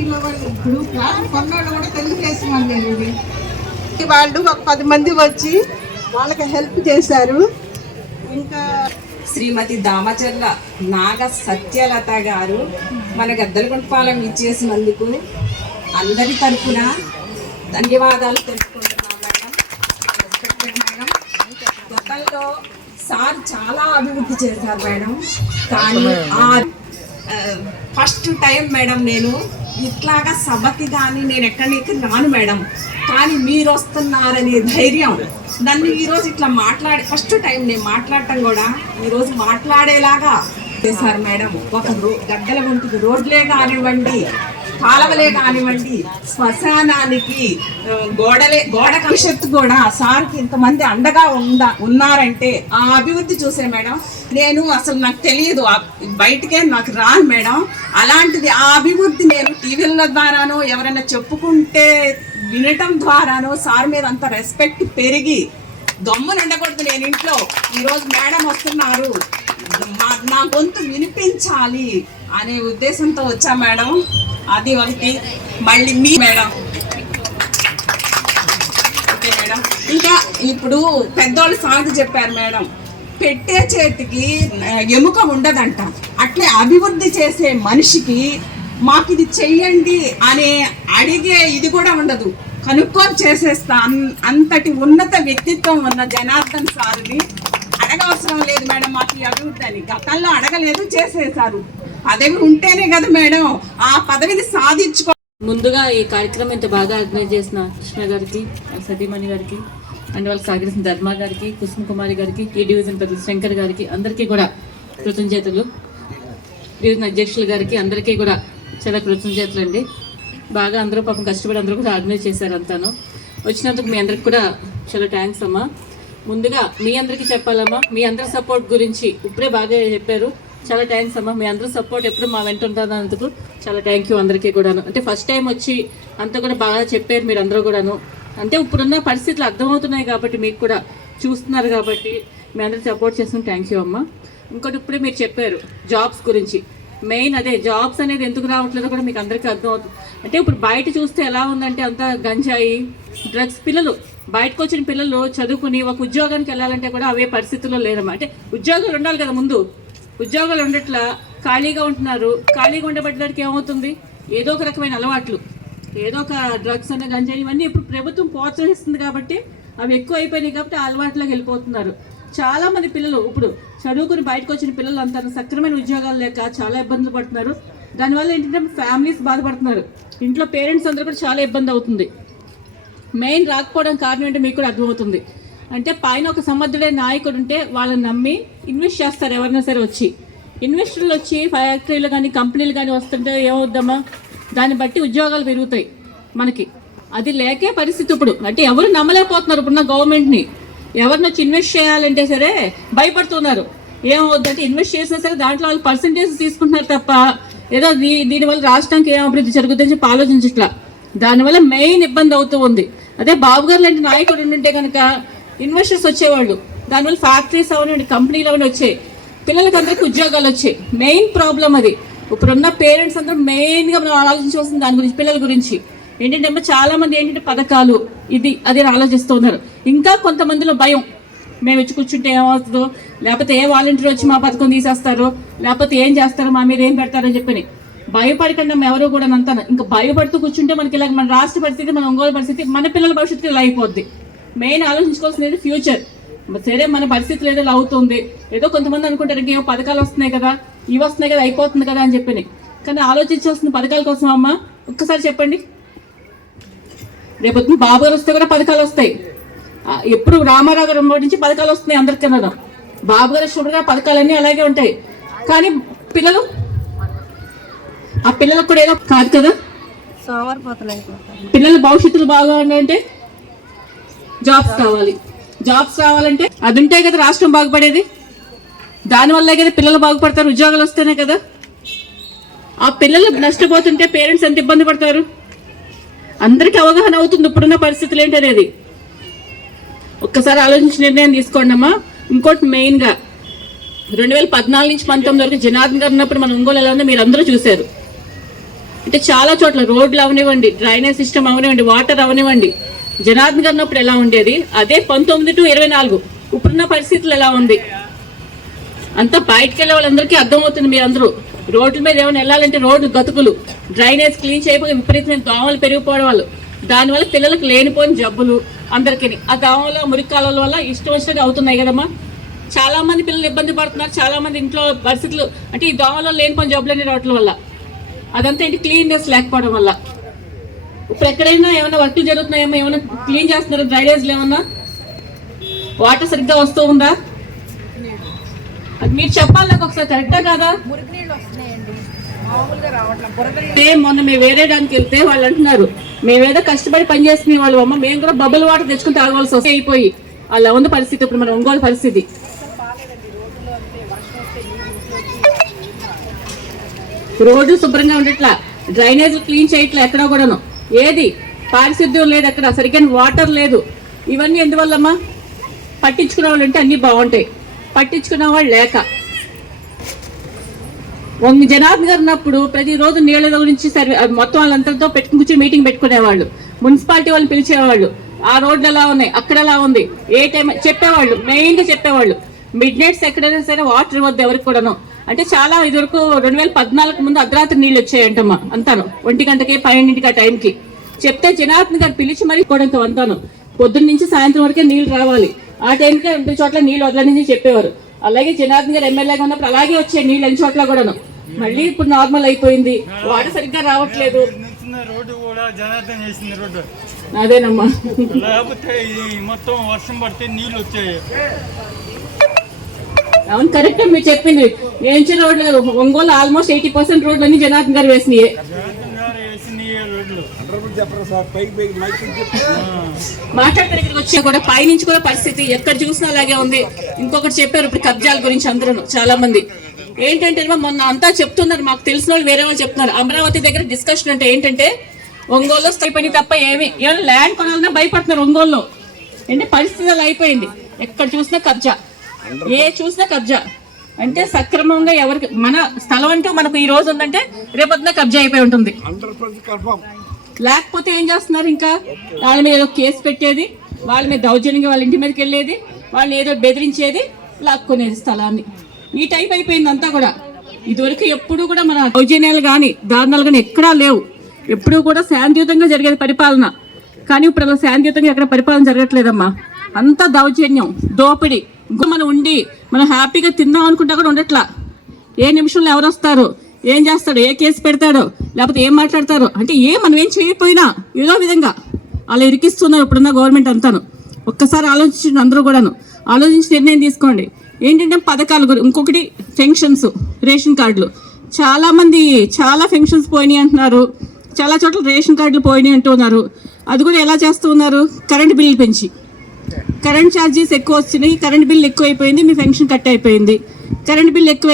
ఇప్పుడు కూడా తెలుగుదేశం వాళ్ళేనండి వాళ్ళు ఒక పది మంది వచ్చి వాళ్ళకి హెల్ప్ చేశారు. ఇంకా శ్రీమతి దామచర్ల నాగ సత్యలత గారు మన గద్దలగుంటపాలెం ఇచ్చేసినందుకు అందరి తరపున ధన్యవాదాలు తెలుపుకుంటున్నాం మేడం. రెస్పెక్టెడ్ మేడం గతంలో సార్ చాలా అభివృద్ధి చేశారు మేడం. కానీ ఆ ఫస్ట్ టైం మేడం నేను ఇట్లాగా సభకి కానీ నేను ఎక్కడికి రాను మేడం. కానీ మీరు వస్తున్నారనే ధైర్యం. నన్ను ఈరోజు ఇట్లా మాట్లాడి ఫస్ట్ టైం నేను మాట్లాడటం కూడా ఈరోజు మాట్లాడేలాగా చేశారు మేడం. ఒక రో గద్దల వంటికి రోడ్లే కానివ్వండి కాలవలే కానివ్వండి శ్మశానానికి గోడలే గోడ భవిష్యత్తు కూడా సార్కి ఇంతమంది అండగా ఉందా ఉన్నారంటే ఆ అభివృద్ధి చూసే మేడం. నేను అసలు నాకు తెలియదు బయటికే బయటకే నాకు రాను మేడం. అలాంటిది ఆ అభివృద్ధి నేను టీవీల ద్వారానో ఎవరైనా చెప్పుకుంటే వినటం ద్వారానో సార్ మీద అంత రెస్పెక్ట్ పెరిగి దమ్మును ఉండకూడదు నేను ఇంట్లో. ఈరోజు మేడం వస్తున్నారు. మా- నా గొంతు వినిపించాలి. అనే ఉద్దేశంతో వచ్చా మేడం. అది ఒకటి. మళ్ళీ మీ మేడం. Okay madam. ఇంకా ఇప్పుడు పెద్దోళ్ళు సాగు చెప్పారు మేడం. పెట్టే చేతికి ఎముక ఉండదంట. అట్లే అభివృద్ధి చేసే మనిషికి మాకు ఇది చెయ్యండి అనే అడిగే ఇది కూడా ఉండదు. కనుక్కొని చేసేస్తా. అంతటి ఉన్నత వ్యక్తిత్వం ఉన్న జనార్దన్ సార్ని అడగవసరం లేదు మేడం మాకు ఈ అభివృద్ధి అని గతంలో అడగలేదు చేసేసారు పదవి ఉంటేనే కదా మేడం. ఆ పదవిని సాధించుకో ముందుగా ఈ కార్యక్రమం ఇంత బాగా ఆర్గనైజ్ చేసిన కృష్ణ గారికి సతీమణి గారికి అండ్ వాళ్ళకి సహకరించిన ధర్మ గారికి కుసుమ కుమారి గారికి ఈ డివిజన్ పెద్ద శంకర్ గారికి అందరికీ కూడా కృతజ్ఞతలు. డివిజన్ అధ్యక్షుల గారికి అందరికీ కూడా చాలా కృతజ్ఞతలు అండి. బాగా అందరూ పాపం కష్టపడి అందరూ కూడా ఆర్గనైజ్ చేశారు అంతాను. వచ్చినందుకు మీ అందరికి కూడా చాలా థ్యాంక్స్ అమ్మా. ముందుగా మీ అందరికీ చెప్పాలమ్మా. మీ అందరి సపోర్ట్ గురించి ఇప్పుడే బాగా చెప్పారు. చాలా థ్యాంక్స్ అమ్మ. మీ అందరూ సపోర్ట్ ఎప్పుడు మా వెంట ఉంటున్నందుకు చాలా థ్యాంక్ యూ అందరికీ కూడాను. అంటే ఫస్ట్ టైం వచ్చి అంతా కూడా బాగా చెప్పారు మీరు అందరూ కూడాను. అంటే ఇప్పుడున్న పరిస్థితులు అర్థమవుతున్నాయి కాబట్టి మీకు కూడా చూస్తున్నారు కాబట్టి మీ అందరికి సపోర్ట్ చేసిన థ్యాంక్ యూ అమ్మా. ఇంకోటి ఇప్పుడే మీరు చెప్పారు జాబ్స్ గురించి. మెయిన్ అదే జాబ్స్ అనేది ఎందుకు రావట్లేదో కూడా మీకు అందరికీ అర్థమవుతుంది. అంటే ఇప్పుడు బయట చూస్తే ఎలా ఉందంటే అంతా గంజాయి డ్రగ్స్ పిల్లలు బయటకు వచ్చిన పిల్లలు చదువుకుని ఒక ఉద్యోగానికి వెళ్ళాలంటే కూడా అవే పరిస్థితుల్లో లేరమ్మా. అంటే ఉద్యోగాలు ఉండాలి కదా ముందు. ఉద్యోగాలు ఉండట్లా ఖాళీగా ఉంటున్నారు. ఖాళీగా ఉండబడ్డానికి ఏమవుతుంది? ఏదో ఒక రకమైన అలవాట్లు. ఏదో ఒక డ్రగ్స్ అన్న గంజాయి ఇవన్నీ ఇప్పుడు ప్రభుత్వం ప్రోత్సహిస్తుంది కాబట్టి అవి ఎక్కువ అయిపోయినాయి కాబట్టి ఆ అలవాట్లోకి వెళ్ళిపోతున్నారు. చాలామంది పిల్లలు ఇప్పుడు చదువుకుని బయటకు వచ్చిన పిల్లలు అంతా సక్రమైన ఉద్యోగాలు లేక చాలా ఇబ్బందులు పడుతున్నారు. దానివల్ల ఏంటంటే ఫ్యామిలీస్ బాధపడుతున్నారు. ఇంట్లో పేరెంట్స్ అందరూ కూడా చాలా ఇబ్బంది అవుతుంది. మెయిన్ రాకపోవడం కారణం ఏంటో మీకు కూడా అర్థమవుతుంది. అంటే పైన ఒక సమర్థుడే నాయకుడు ఉంటే వాళ్ళని నమ్మి ఇన్వెస్ట్ చేస్తారు ఎవరైనా సరే వచ్చి. ఇన్వెస్టర్లు వచ్చి ఫ్యాక్టరీలు కానీ కంపెనీలు కానీ వస్తుంటే ఏమవుద్దామా? దాన్ని బట్టి ఉద్యోగాలు పెరుగుతాయి మనకి. అది లేకే పరిస్థితి ఇప్పుడు. అంటే ఎవరు నమ్మలేకపోతున్నారు ఇప్పుడున్న గవర్నమెంట్ని. ఎవరిని వచ్చి ఇన్వెస్ట్ చేయాలంటే సరే భయపడుతున్నారు. ఏమవుద్దంటే ఇన్వెస్ట్ చేసినా సరే దాంట్లో వాళ్ళు పర్సంటేజ్ తీసుకుంటున్నారు తప్ప ఏదో దీ దీనివల్ల రాష్ట్రానికి ఏం అభివృద్ధి జరుగుతుందని చెప్పి ఆలోచించట్లా. దానివల్ల మెయిన్ ఇబ్బంది అవుతూ ఉంది. అదే బాబు గారు లాంటి నాయకుడు ఉంటే కనుక ఇన్వెస్టర్స్ వచ్చేవాళ్ళు. దానివల్ల ఫ్యాక్టరీస్ అవన్నీ కంపెనీలు అవన్నీ వచ్చాయి. పిల్లలకి అందరికి ఉద్యోగాలు వచ్చాయి. మెయిన్ ప్రాబ్లం అది. ఇప్పుడున్న పేరెంట్స్ అందరూ మెయిన్గా మనం ఆలోచించవలసింది దాని గురించి పిల్లల గురించి. ఏంటంటే అమ్మ చాలా మంది ఏంటంటే పథకాలు ఇది అది ఆలోచిస్తూ ఉన్నారు. ఇంకా కొంతమందిలో భయం. మేము వచ్చి కూర్చుంటే ఏమవుతుందో లేకపోతే ఏ వాలంటీర్ వచ్చి మా పథకం తీసేస్తారు లేకపోతే ఏం చేస్తారో మా మీద ఏం పెడతారని చెప్పని భయపడకుండా మేము ఎవరు కూడా అంతా ఇంకా భయపడుతూ కూర్చుంటే మనకి ఇలా మన రాష్ట్ర పరిస్థితి మన ఒంగోలు పరిస్థితి మన పిల్లల భవిష్యత్తు ఇలా అయిపోద్ది. మెయిన్ ఆలోచించుకోవాల్సింది ఫ్యూచర్ సరే మన పరిస్థితులు ఏదో అవుతుంది ఏదో కొంతమంది అనుకుంటారు ఇంకేమో పథకాలు వస్తున్నాయి కదా ఇవి వస్తున్నాయి కదా అయిపోతుంది కదా అని చెప్పని. కానీ ఆలోచించాల్సిన పథకాల కోసం అమ్మ ఒక్కసారి చెప్పండి. రేపు బాబు గారు వస్తే కూడా పథకాలు వస్తాయి. ఎప్పుడు రామారావు గారు నుంచి పథకాలు వస్తున్నాయి అందరికన్నా బాబు గారు వచ్చినప్పుడు కూడా పథకాలన్నీ అలాగే ఉంటాయి. కానీ పిల్లలు? ఆ పిల్లలకు కూడా ఏదో కాదు కదా? పిల్లల భవిష్యత్తులు బాగా ఉండాలంటే జాబ్స్ కావాలి. జాబ్స్ రావాలంటే అది ఉంటే కదా రాష్ట్రం బాగుపడేది. దానివల్లే కదా పిల్లలు బాగుపడతారు ఉద్యోగాలు వస్తేనే కదా. ఆ పిల్లలు నష్టపోతుంటే పేరెంట్స్ ఎంత ఇబ్బంది పడతారు? అందరికీ అవగాహన అవుతుంది ఇప్పుడున్న పరిస్థితులు ఏంటి అనేది. ఒక్కసారి ఆలోచించి నిర్ణయం తీసుకోండి అమ్మా. ఇంకోటి మెయిన్గా రెండు వేల పద్నాలుగు నుంచి పంతొమ్మిది వరకు జనార్దన్ గారు ఉన్నప్పుడు మన ఒంగోలు ఎలా ఉందో మీరు అందరూ చూశారు. అంటే చాలా చోట్ల రోడ్లు అవనివ్వండి డ్రైనేజ్ సిస్టమ్ అవనివ్వండి వాటర్ అవనివ్వండి. జనార్దన్ గారు ఉన్నప్పుడు ఎలా ఉండేది? అదే పంతొమ్మిది టు ఇరవై నాలుగు. ఇప్పుడున్న పరిస్థితులు ఎలా ఉంది? అంతా బయటకు వెళ్ళే వాళ్ళందరికీ అర్థమవుతుంది మీరు అందరూ. రోడ్ల మీద ఏమైనా వెళ్ళాలంటే రోడ్లు గతుకులు. డ్రైనేజ్ క్లీన్ చేయకపోతే విపరీతమైన దోమలు పెరిగిపోవడం వల్ల. దానివల్ల పిల్లలకు లేనిపోయిన జబ్బులు అందరికీ. ఆ దోమల మురికాల వల్ల ఇష్టం వచ్చినట్టు అవుతున్నాయి కదమ్మా. చాలా మంది పిల్లలు ఇబ్బంది పడుతున్నారు. చాలా మంది ఇంట్లో పరిస్థితులు అంటే ఈ దోమలో లేనిపోయిన అనే రావట్ల వల్ల. అదంతా ఏంటి? క్లీన్నెస్ లేకపోవడం వల్ల. ఇప్పుడు ఎక్కడైనా ఏమైనా వర్క్లు జరుగుతున్నాయేమో ఏమైనా క్లీన్ చేస్తున్నారు? డ్రైనేజ్లు ఏమన్నా? వాటర్ సరిగ్గా వస్తూ ఉందా? అది మీరు చెప్పాలి నాకు ఒకసారి కరెక్టా కాదా? మొన్న మేము వేరే దానికి వెళ్తే వాళ్ళు అంటున్నారు మేమేదో కష్టపడి పని వాళ్ళు అమ్మ మేము కూడా బబుల్ వాటర్ తెచ్చుకుని తాగవలసి వస్తే అయిపోయి. అలా ఉంది పరిస్థితి ఇప్పుడు మన ఒంగోలు పరిస్థితి. రోడ్డు శుభ్రంగా ఉండట్లా డ్రైనేజ్ క్లీన్ చేయట్లా ఎక్కడ కూడాను. ఏది? పారిశుద్ధ్యం లేదు అక్కడ సరిగ్గా వాటర్ లేదు. ఇవన్నీ ఎందువల్లమ్మా? పట్టించుకునే వాళ్ళు అంటే అన్నీ బాగుంటాయి. పట్టించుకునే వాళ్ళు లేక. వంగ జనార్దన్ గారు ఉన్నప్పుడు ప్రతిరోజు నీళ్ళ గురించి సర్వే అది మొత్తం వాళ్ళందరితో పెట్టుకుని కూర్చొని మీటింగ్ పెట్టుకునేవాళ్ళు. మున్సిపాలిటీ వాళ్ళు పిలిచేవాళ్ళు. ఆ రోడ్లు ఎలా ఉన్నాయి? అక్కడ ఎలా ఉంది? ఏ టైం చెప్పేవాళ్ళు మెయిన్గా చెప్పేవాళ్ళు. మిడ్ నైట్స్ ఎక్కడైనా సరే వాటర్ ఇవ్వద్దు ఎవరికి కూడాను. అంటే చాలా ఇది వరకు రెండు వేల పద్నాలుగు ముందు అర్ధరాత్రి నీళ్ళు వచ్చాయంటమ్మా అంతాను. ఒంటి గంటకి పన్నెండింటికి ఆ టైంకి. చెప్తే జనార్దన్ గారు పిలిచి మరీ కూడా అంతాను. పొద్దున్న నుంచి సాయంత్రం వరకే నీళ్ళు రావాలి. ఆ టైంకే రెండు చోట్ల నీళ్ళు వదలని చెప్పేవారు. అలాగే జనార్దన్ గారు ఎమ్మెల్యేగా ఉన్నప్పుడు అలాగే వచ్చే నీళ్ళు అన్ని చోట్ల కూడాను. మళ్ళీ ఇప్పుడు నార్మల్ అయిపోయింది. వాటర్ సరిగ్గా రావట్లేదు. రోడ్డు కూడా జనార్దన్ చేసింది రోడ్డు అదేనమ్మా. లేకపోతే మొత్తం వర్షం పడితే నీళ్ళు వచ్చాయి. అవును కరెక్ట్ మీరు చెప్పింది. ఏంచి రోడ్లు ఒంగోలు ఆల్మోస్ట్ ఎయిటీ పర్సెంట్ రోడ్లు అన్ని జనార్దన్ గారు వేసినాయి. మాట్లాడతారు ఇక్కడికి వచ్చి కూడా పైనుంచి కూడా పరిస్థితి ఎక్కడ చూసినా అలాగే ఉంది. ఇంకొకటి చెప్పారు ఇప్పుడు కబ్జాల గురించి అందరూ చాలా మంది ఏంటంటే ఏమో మొన్న అంతా చెప్తున్నారు మాకు తెలిసిన వాళ్ళు వేరే వాళ్ళు చెప్తున్నారు. అమరావతి దగ్గర డిస్కషన్ అంటే ఏంటంటే ఒంగోలులో పని తప్ప ఏమి. ఏమైనా ల్యాండ్ కొనాలన్నా భయపడుతున్నారు ఒంగోలులో. అంటే పరిస్థితి అలా అయిపోయింది. ఎక్కడ చూసినా కబ్జా. ఏ చూసినా కబ్జా. అంటే సక్రమంగా ఎవరికి మన స్థలం అంటూ మనకు ఈ రోజు ఉందంటే రేపొద్దున కబ్జా అయిపోయి ఉంటుంది. లేకపోతే ఏం చేస్తున్నారు ఇంకా? వాళ్ళ మీద ఏదో కేసు పెట్టేది వాళ్ళ మీద దౌర్జన్యంగా వాళ్ళ ఇంటి మీదకి వెళ్ళేది వాళ్ళని ఏదో బెదిరించేది లాక్కునేది స్థలాన్ని. ఈ టైప్ అయిపోయింది అంతా కూడా. ఇదివరకు ఎప్పుడు కూడా మన దౌర్జన్యాలు కానీ దారుణాలు కానీ ఎక్కడా లేవు. ఎప్పుడూ కూడా శాంతియుతంగా జరిగేది పరిపాలన. కానీ ఇప్పుడు అలా శాంతియుతంగా ఎక్కడ పరిపాలన జరగట్లేదమ్మా. అంతా దౌర్జన్యం దోపిడీ. మనం ఉండి మనం హ్యాపీగా తిందాం అనుకుంటా కూడా ఉండట్లా. ఏ నిమిషంలో ఎవరు వస్తారు? ఏం చేస్తాడు? ఏ కేసు పెడతాడో? లేకపోతే ఏం మాట్లాడతారో? అంటే ఏ మనం ఏం చేయకపోయినా ఏదో విధంగా. అలా ఇరికిస్తున్నారు ఇప్పుడున్న గవర్నమెంట్ అంతాను. ఒక్కసారి ఆలోచించండి అందరూ కూడాను. ఆలోచించి నిర్ణయం తీసుకోండి. ఏంటంటే పథకాల గురించి ఇంకొకటి ఫెన్షన్స్ రేషన్ కార్డులు. చాలామంది చాలా ఫెన్షన్స్ పోయినాయి అంటున్నారు. చాలా చోట్ల రేషన్ కార్డులు పోయినాయి అంటున్నారు అది కూడా ఎలా చేస్తూ ఉన్నారు? కరెంట్ బిల్లు పెంచి. కరెంట్ ఛార్జెస్ ఎక్కువ వచ్చినాయి కరెంట్ బిల్ ఎక్కువ అయిపోయింది మీ పెన్షన్ కట్ అయిపోయింది. కరెంట్ బిల్ ఎక్కువ